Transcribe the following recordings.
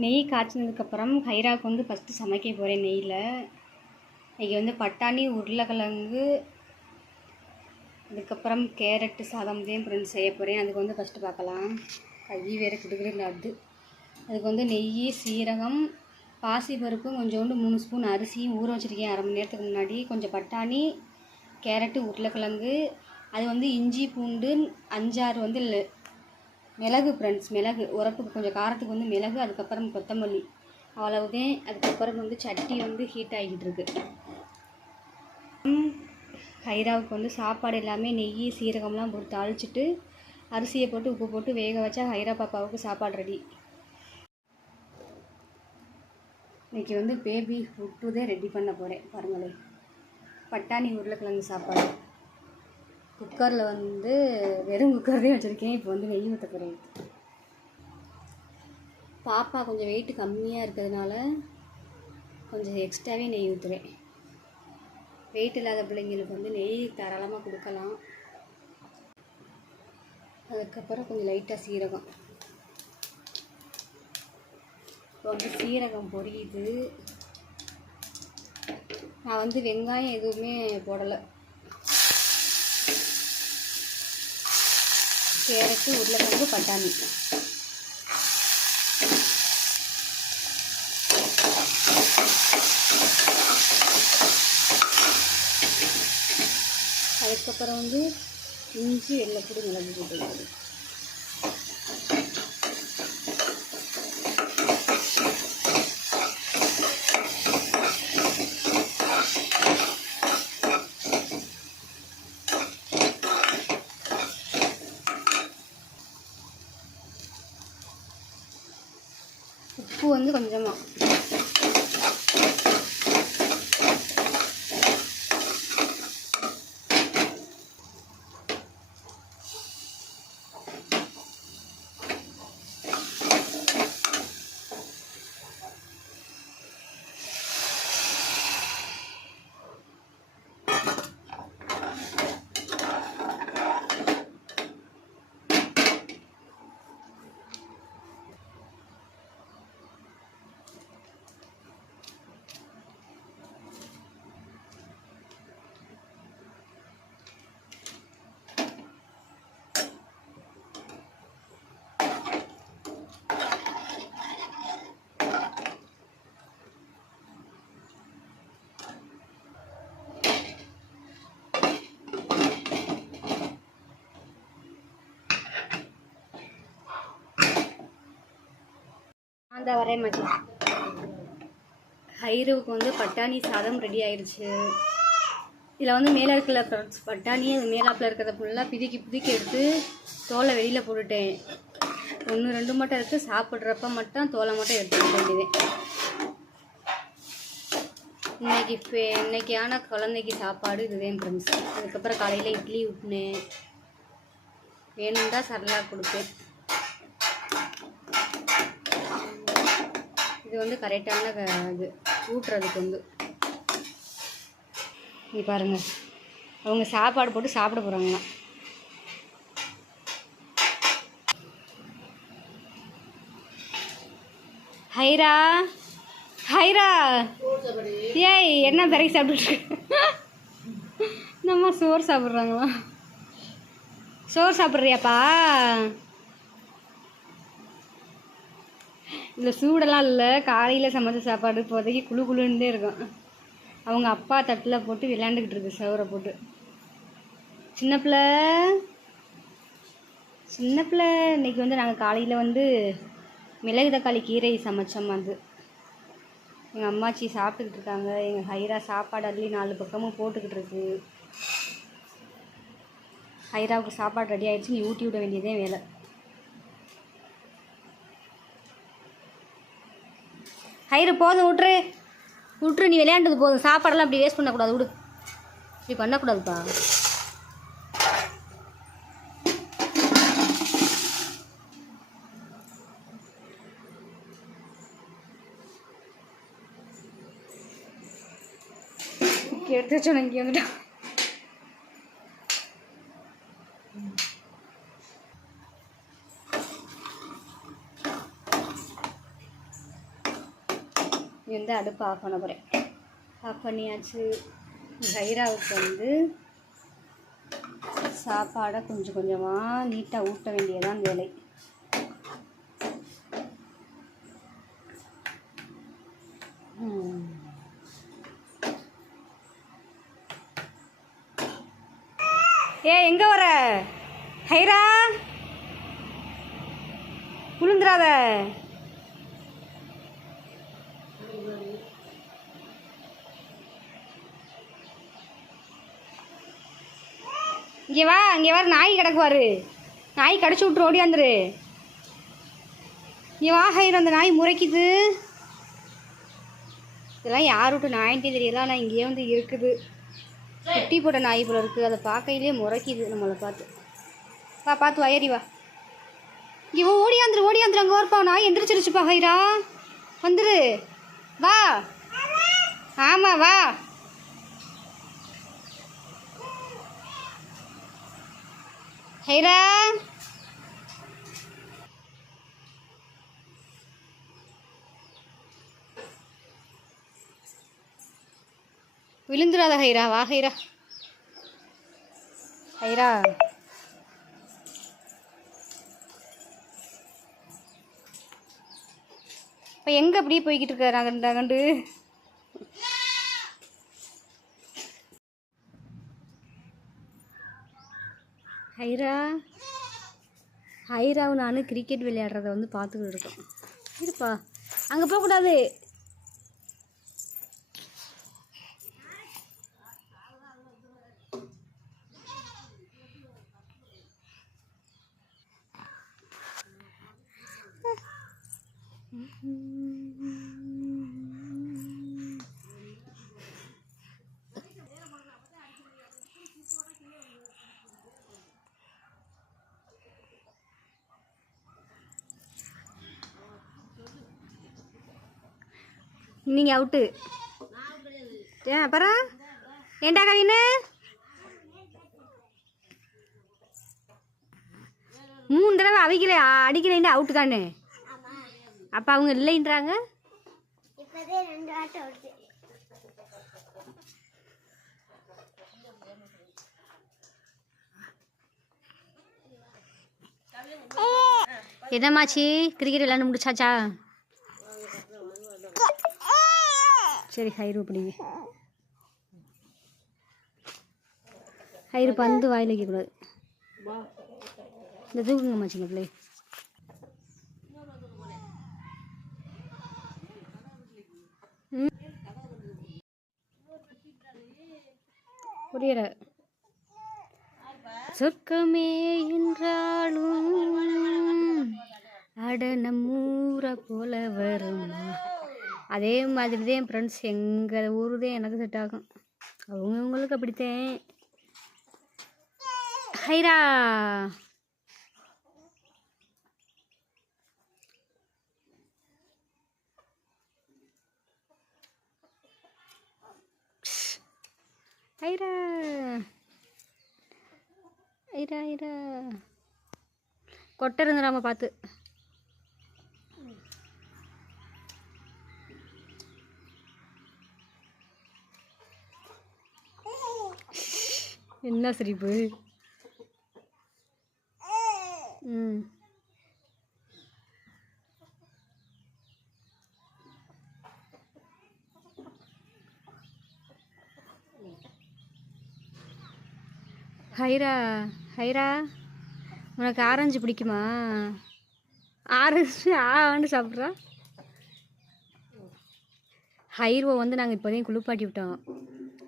நெய் காய்ச்சினதுக்கப்புறம் ஹைராவுக்கு வந்து ஃபஸ்ட்டு சமைக்க போகிறேன் நெய்யில். இன்றைக்கி வந்து பட்டாணி, உருளைக்கிழங்கு, அதுக்கப்புறம் கேரட்டு சாதம் தான் ஃப்ரெண்ட்ஸ் செய்ய போகிறேன். அதுக்கு வந்து ஃபஸ்ட்டு பார்க்கலாம். கை வேறு கொடுக்குறது அதுக்கு வந்து நெய், சீரகம், பாசிப்பருப்பு, கொஞ்சோண்டு 3 ஸ்பூன் அரிசியும் ஊற வச்சுருக்கேன் 1/2 மணி நேரத்துக்கு முன்னாடி. கொஞ்சம் பட்டாணி, கேரட்டு, உருளைக்கிழங்கு, அது வந்து இஞ்சி பூண்டு 5-6 வந்து மிளகு ஃப்ரெண்ட்ஸ், மிளகு உரப்புக்கு, கொஞ்சம் காரத்துக்கு வந்து மிளகு, அதுக்கப்புறம் கொத்தமல்லி, அவ்வளவுதான். அதுக்கப்புறம் வந்து சட்டி வந்து ஹீட் ஆகிக்கிட்டு இருக்கு. ஹைராவுக்கு வந்து சாப்பாடு எல்லாமே நெய், சீரகம்லாம் போட்டு தாளிச்சிட்டு அரிசியை போட்டு உப்பு போட்டு வேக வச்சா ஹைரா பாப்பாவுக்கு சாப்பாடு ரெடி. இன்றைக்கி வந்து பேபி ஃபுட்டு தான் ரெடி பண்ண போகிறேன். பாருங்களேன், பட்டாணி உருளைக்கிழங்கு சாப்பாடு. குக்கரில் வந்து வெறும் குக்கர்லேயும் வச்சுருக்கேன். இப்போ வந்து நெய் ஊற்ற போகிறேன். பாப்பா கொஞ்சம் வெயிட்டு கம்மியாக இருக்கிறதுனால கொஞ்சம் எக்ஸ்ட்ராவே நெய் ஊற்றுறேன். வெயிட் இல்லாத பிள்ளைங்களுக்கு வந்து நெய் தாராளமாக கொடுக்கலாம். அதுக்கப்புறம் கொஞ்சம் லைட்டாக சீரகம். இப்போ வந்து சீரகம் பொரியுது. நான் வந்து வெங்காயம் எதுவுமே போடலை. கேரட்டு, உருளைக்கிழங்கு, பட்டாணி. அதுக்கப்புறம் வந்து இஞ்சி, வெள்ளைப்பூடி, மிளகு போட்டு உப்பு வந்து கொஞ்சமாக. அந்த வரே மாதிரி ஹைரவுக்கு வந்து பட்டாணி சாதம் ரெடி ஆயிடுச்சு. இதில் வந்து மேலே இருக்கிற பட்டாணி, அது மேலாப்பில் இருக்கிறத ஃபுல்லாக பிதுக்கி எடுத்து தோலை வெளியில் போட்டுட்டேன். 1-2 மட்டும் இருக்குது. சாப்பிட்றப்ப மட்டும் தோலை மட்டும் எடுத்துக்க வேண்டியது. இன்னைக்கான குழந்தைக்கு சாப்பாடு இதுதான் ஃப்ரெண்ட்ஸ். அதுக்கப்புறம் காலையில் இட்லி ஊட்டினேன். வேணும்தான் சரலாக கொடுப்பேன். இது வந்து கரெக்டான இது ஊட்டுறதுக்கு வந்து. நீ பாருங்க, அவங்க சாப்பாடு போட்டு சாப்பிட போகிறாங்க. ஹைரா, ஹைரா, ஏய் என்ன பிறகு சாப்பிட்டு நம்ம சோறு சாப்பிட்றாங்களா? சோறு சாப்பிட்றியாப்பா? இல்லை சூடெல்லாம் இல்லை, காலையில் சமைச்ச சாப்பாடு இப்போதைக்கு குழுக்குழுன்னே இருக்கும். அவங்க அப்பா தட்டில் போட்டு விளையாண்டுக்கிட்டு இருக்கு சவரை போட்டு. சின்ன பிள்ளை இன்றைக்கி வந்து நாங்கள் காலையில் வந்து மிளகு தக்காளி கீரை சமைச்சோம். அது எங்கள் அம்மாச்சி சாப்பிட்டுக்கிட்டு இருக்காங்க. எங்கள் ஹைரா சாப்பாடு அள்ளி 4 பக்கமும் போட்டுக்கிட்டு இருக்கு. ஹைராவுக்கு சாப்பாடு ரெடி ஆகிடுச்சு. நீ ஊட்டி விட வேண்டியதே வேலை. ஹைரு போதும், விட்ரு. நீ விளையாண்டது போதும். சாப்பாடெல்லாம் அப்படி வேஸ்ட் பண்ணக்கூடாது. விடு, இப்படி பண்ணக்கூடாதுப்பா. எடுத்து வச்சோம் இங்கே வந்துட்டா. வந்து அடுப்பு ஆஃப் பண்ண போகிறேன். ஆஃப் பண்ணியாச்சு. ஹைராவுக்கு வந்து சாப்பாடை கொஞ்சம் கொஞ்சமாக நீட்டாக ஊட்ட வேண்டியதான் வேலை. எங்கே வர ஹைரா? விழுந்துடாத. இங்கே வா, இங்கே வர. நாய் கிடக்குவாரு. நாய் கடிச்சு விட்ரு, ஓடியாந்துரு. இங்கே வா ஹைரா, அந்த நாய் முறைக்குது. இதெல்லாம் யார் விட்டு நாயின்ட்டே தெரியல, ஆனால் இங்கேயே வந்து இருக்குது. குட்டி போட்ட நாய் போல இருக்குது. அதை பார்க்கையிலே முறைக்குது நம்மளை பார்த்து. வா, பார்த்து வயறி வா. இவன் ஓடியாந்துரு. அங்கே வரப்பா, நாய் எந்திரிச்சிருச்சுப்பா ஹைரா. வந்துரு, வா. ஆமாம், வா. ஹைரா, விழுந்துடாத ஹைரா. வா ஹைரா. ஹைரா, இப்போ எங்கே அப்படியே போய்கிட்டு இருக்காரு அகண்டு? ஹைராவும் நான் கிரிக்கெட் விளையாடுறத வந்து பார்த்துக்கிட்டு இருக்கோம். இருப்பா, அங்கே போகக்கூடாது. நீங்கள் அவுட்டு. அப்புறம் ஏண்டா கவின்னு 3 தடவை அவிக்கல அடிக்கிறேன் அவுட்டு தானே. அப்போ அவங்க இல்லைன்றாங்க. என்னம்மாச்சி, கிரிக்கெட் விளையாண்டு முடிச்சாச்சா? சரி, ஹைரு பிடிங்க. ஹைரு பந்து வாயில் வைக்கக்கூடாது. இந்த தூக்குங்க மாச்சிங்க பிள்ளை. புரியல. சொர்க்கமே என்றாலும் அட நம்மூரை போல வருமா. அதே மாதிரி தான் என் ஃப்ரெண்ட்ஸ். எங்கள் ஊர் தான் எனக்கு செட் ஆகும். அவங்கவுங்களுக்கு அப்படித்தான். ஹைரா, ஹைரா, ஹைரா, ஹைரா. கொட்டை இருந்துடாம பார்த்து. என்ன சிரிப்பு? ஹைரா, ஹைரா, உனக்கு ஆரஞ்சு பிடிக்குமா? ஆரஞ்சு ஆண்டு சாப்பிட்றா. ஹைரோவை வந்து நாங்கள் இப்போதையும் குளிப்பாட்டி விட்டோம்.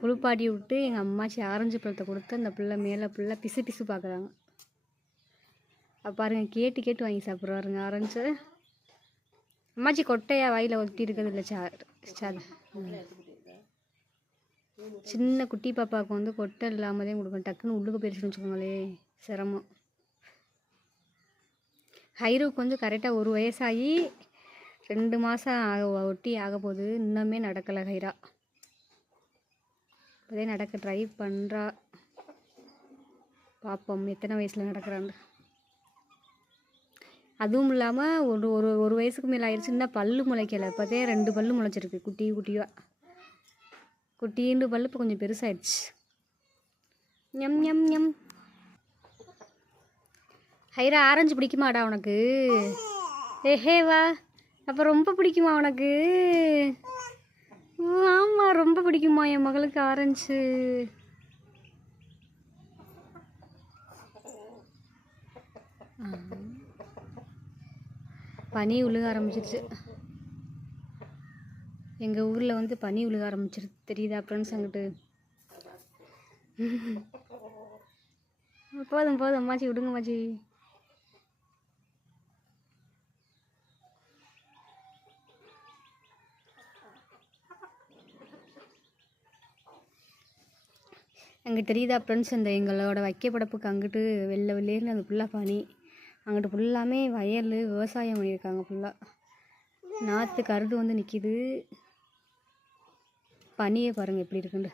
குளிப்பாட்டி விட்டு எங்கள் அம்மாச்சி ஆரஞ்சு பழத்தை கொடுத்து அந்த பிள்ளை மேலே பிள்ளை பிசு பிசு பார்க்குறாங்க. அப்போ பாருங்க, கேட்டு கேட்டு வாங்கி சாப்பிட்றாருங்க ஆரஞ்சு. அம்மாச்சி கொட்டையாக வாயில் ஒட்டி இருக்கிறது இல்லை. சின்ன குட்டி பாப்பாவுக்கு வந்து கொட்டை இல்லாமல் தான் கொடுக்கணும். டக்குன்னு உள்ளுக்கு போயிடுச்சுன்னு வச்சுக்கோங்களே, சிரமம். ஹைரோவுக்கு வந்து கரெக்டாக 1 வயசாகி 2 மாதம் ஒட்டி ஆக போகுது. இன்னுமே நடக்கலை ஹைரா. அதே நடக்க ட்ரை பண்ணுறா. பார்ப்போம் எத்தனை வயசில் நடக்கிறான்னு. அதுவும் இல்லாமல் ஒரு ஒரு ஒரு வயசுக்கு மேலே ஆயிடுச்சு, இன்னும் பல்லு முளைக்கலை. இப்போதே 2 பல்லு முளைச்சிருக்கு, குட்டி குட்டியாக. குட்டின்னு பல்லு இப்போ கொஞ்சம் பெருசாகிடுச்சு. எம் எம் எம். ஹைரா, ஆரஞ்சு பிடிக்குமாடா உனக்கு? ஏஹே வா, அப்போ ரொம்ப பிடிக்குமா உனக்கு? ஆமாம், ரொம்ப பிடிக்குமா என் மகளுக்கு ஆரஞ்சு. பனி உழுக ஆரம்பிச்சிருச்சு. எங்கள் ஊரில் வந்து பனி உழுக ஆரம்பிச்சிருச்சு, தெரியுதா ஃப்ரெண்ட்ஸ்? அங்கிட்டு போதும் போதும் அம்மாச்சி, விடுங்க அம்மாச்சி. அங்கே தெரியுதா ஃப்ரெண்ட்ஸ்? இந்த எங்களோட வைக்கப்படப்புக்கு அங்கிட்டு வெள்ளை வெள்ளையர்னு அது ஃபுல்லாக பனி. அங்கிட்டு ஃபுல்லாமே வயல், விவசாயம் பண்ணியிருக்காங்க. ஃபுல்லாக நாற்று கருது வந்து நிற்கிது. பனியை பாருங்கள் எப்படி இருக்குன்னு.